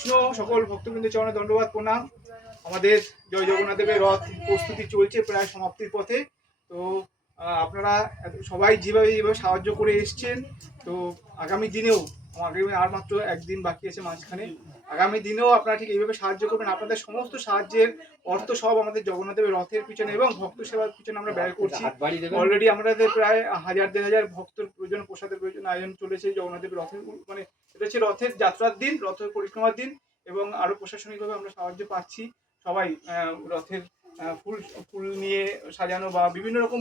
কৃষ্ণ। সকল ভক্তবৃন্দের চরণে দণ্ডবাদ প্রণাম। আমাদের জয় জগন্নাথ দেবের রথ প্রস্তুতি চলছে প্রায় সমাপ্তির পথে। তো আপনারা সবাই যেভাবে সাহায্য করে এসছেন, তো আগামী দিনেও আর মাত্র একদিন বাকি আছে মাঝখানে, আগামী দিনেও আপনারা ঠিক এইভাবে সাহায্য করবেন। আপনাদের সমস্ত সাহায্যের অর্থ সব আমাদের জগন্নাথ দেবের রথের পিছনে এবং ভক্ত সেবার পিছনে আমরা ব্যয় করছি। অলরেডি আমাদের প্রায় 1000-1500 ভক্তের প্রয়োজন, প্রসাদের প্রয়োজন আয়োজন চলেছে জগন্নাথ দেবের রথের, মানে এটা হচ্ছে রথের যাত্রার দিন, রথের পরিক্রমার দিন, এবং আরো প্রশাসনিকভাবে আমরা সাহায্য পাচ্ছি। সবাই রথের ফুল নিয়ে সাজানো বা বিভিন্ন রকম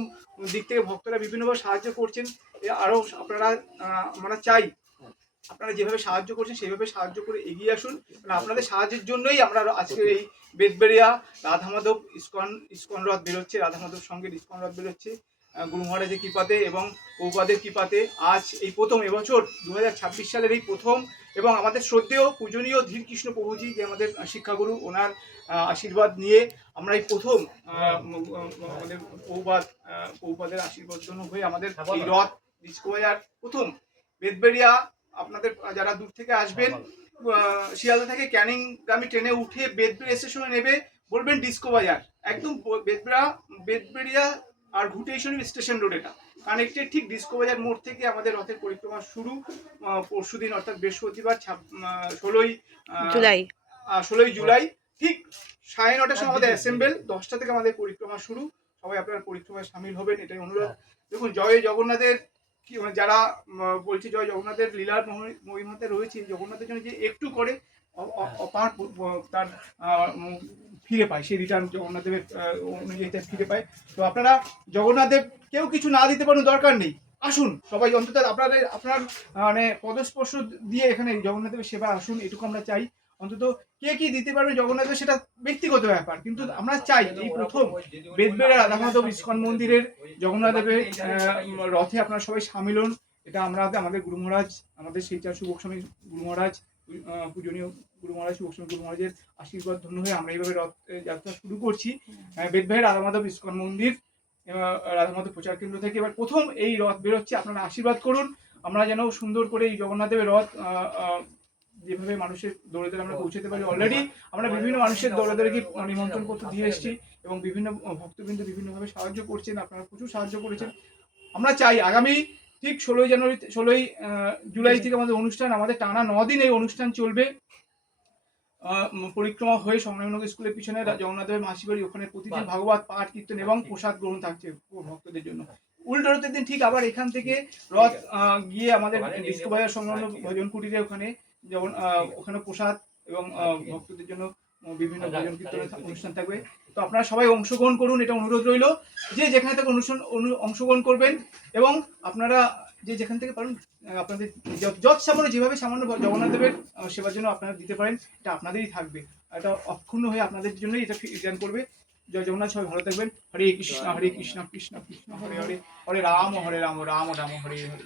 দিক থেকে ভক্তরা বিভিন্নভাবে সাহায্য করছেন। আরো আপনারা, আমরা চাই আপনারা যেভাবে সাহায্য করছেন সেইভাবে সাহায্য করে এগিয়ে আসুন। আপনাদের সাহায্যের জন্যই আমরা আজকে এই বেদবেড়িয়া রাধা মাধব ইস্কন রথ বেরোচ্ছে, রাধা মাধব সঙ্গে ইস্কন রথ বেরোচ্ছে গুরু মহারাজের কৃপাতে এবং প্রভুপাদের কৃপাতে। আজ এই প্রথম, এবছর 2026 সালের এই প্রথম, এবং আমাদের শ্রদ্ধেয় পূজনীয় ধীর কৃষ্ণ প্রভুজি যে আমাদের শিক্ষাগুরু, ওনার আশীর্বাদ নিয়ে আমরা এই প্রথম আমাদের প্রভুপাদের আশীর্বাদ হয়ে আমাদের এই রথ ডিসকোভার প্রথম বেদবেড়িয়া। আপনাদের যারা দূর থেকে আসবেন, শিয়ালদা থেকে ক্যানিংগামী ট্রেনে উঠে বেদবেড়িয়া স্টেশনে নেবে, বলবেন ডিস্কো বাজার, একদম বেদবেড়িয়া আর ঘুটেশ্বরী স্টেশন রোড, এটা কানেক্টেড। ঠিক ডিস্কো বাজার মোড় থেকে আমাদের রথের পরিক্রমা শুরু। পরশুদিন অর্থাৎ বৃহস্পতিবার 16ই জুলাই ঠিক 9:30টার সময় আমাদের অ্যাসেম্বল, 10টা থেকে আমাদের পরিক্রমা শুরু। সবাই আপনারা পরিক্রমায় সামিল হবেন, এটাই অনুরোধ। দেখুন, জয় জগন্নাথের যারা বলছি জয় জগন্নাথের লীলার মহিমাতে রয়েছে, জগন্নাথের জন্য যে একটু করে অপার তার ফিরে পায়, সেই রিটার্ন জগন্নাথ দেবের অনুযায়ী ফিরে পায়। তো আপনারা জগন্নাথ দেব কেউ কিছু না দিতে পারেন, দরকার নেই, আসুন সবাই, অন্তত আপনার মানে পদস্পর্শ দিয়ে এখানে জগন্নাথ দেবের সেবা আসুন, এটুকু আমরা চাই। অন্তত কে কি দিতে পারবে জগন্নাথ দেব সেটা ব্যক্তিগত ব্যাপার, কিন্তু আমরা চাই এই প্রথম বেদবেড়িয়া রাধা মাধব ইস্কন মন্দিরের জগন্নাথ দেবের রথে আপনারা সবাই সামিল হন। এটা আমরা আমাদের গুরু মহারাজ, আমাদের শিলচর শুভ গোস্বামী গুরু মহারাজ, পূজনীয় গুরু মহারাজ শুভ গোস্বামী গুরু মহারাজের আশীর্বাদ ধন্য হয়ে আমরা এইভাবে রথ যাত্রা শুরু করছি বেদবেড়িয়া রাধা মাধব ইস্কন মন্দির, রাধা মাধব প্রচার কেন্দ্র থেকে। এবার প্রথম এই রথ বেরোচ্ছে, আপনারা আশীর্বাদ করুন, আমরা যেন সুন্দর করে এই জগন্নাথ দেবের রথ যেভাবে মানুষের দৌড়ে দৌড়ে আমরা পৌঁছতে পারি। অলরেডি আমরা বিভিন্ন মানুষের দৌড়ে দৌড়ে নিমন্ত্রণ পত্র দিয়ে এসেছি এবং বিভিন্ন ভক্তবৃন্দ বিভিন্নভাবে সাহায্য করছেন, আপনারা প্রচুর সাহায্য করেছেন। আমরা চাই আগামী ঠিক 16ই জুলাই থেকে আমাদের অনুষ্ঠান, আমাদের টানা 9 দিন এই অনুষ্ঠান চলবে। পরিক্রমা হয়ে সংগ্রামনগর স্কুলের পিছনে জগন্নাথ দেবের মাসি বাড়ি, ওখানে প্রতিদিন ভাগবত পাঠ কীর্তন এবং প্রসাদ গ্রহণ থাকছে ভক্তদের জন্য। উল্টো রথের দিন ঠিক আবার এখান থেকে রথ গিয়ে আমাদের ডিস্কো বাজার সংলগ্ন ভজন কুটিরে ওখানে যেমন ওখানে প্রসাদ এবং ভক্তদের জন্য বিভিন্ন ভজন কীর্তনের অনুষ্ঠান থাকবে। তো আপনারা সবাই অংশগ্রহণ করুন, এটা অনুরোধ রইল। যে যেখানে থেকে অংশগ্রহণ করবেন, এবং আপনারা যে যেখান থেকে পারেন আপনাদের যত সামান্য, যেভাবে সামান্য জগন্নাথ দেবের সেবার জন্য আপনারা দিতে পারেন, এটা আপনাদেরই থাকবে, এটা অক্ষুণ্ণ হয়ে আপনাদের জন্যই এটা রিটার্ন করবে। জয় জগন্নাথ, সবাই ভালো থাকবেন। হরে কৃষ্ণ কৃষ্ণ কৃষ্ণ হরে হরে, হরে রাম রাম রাম হরে হরে।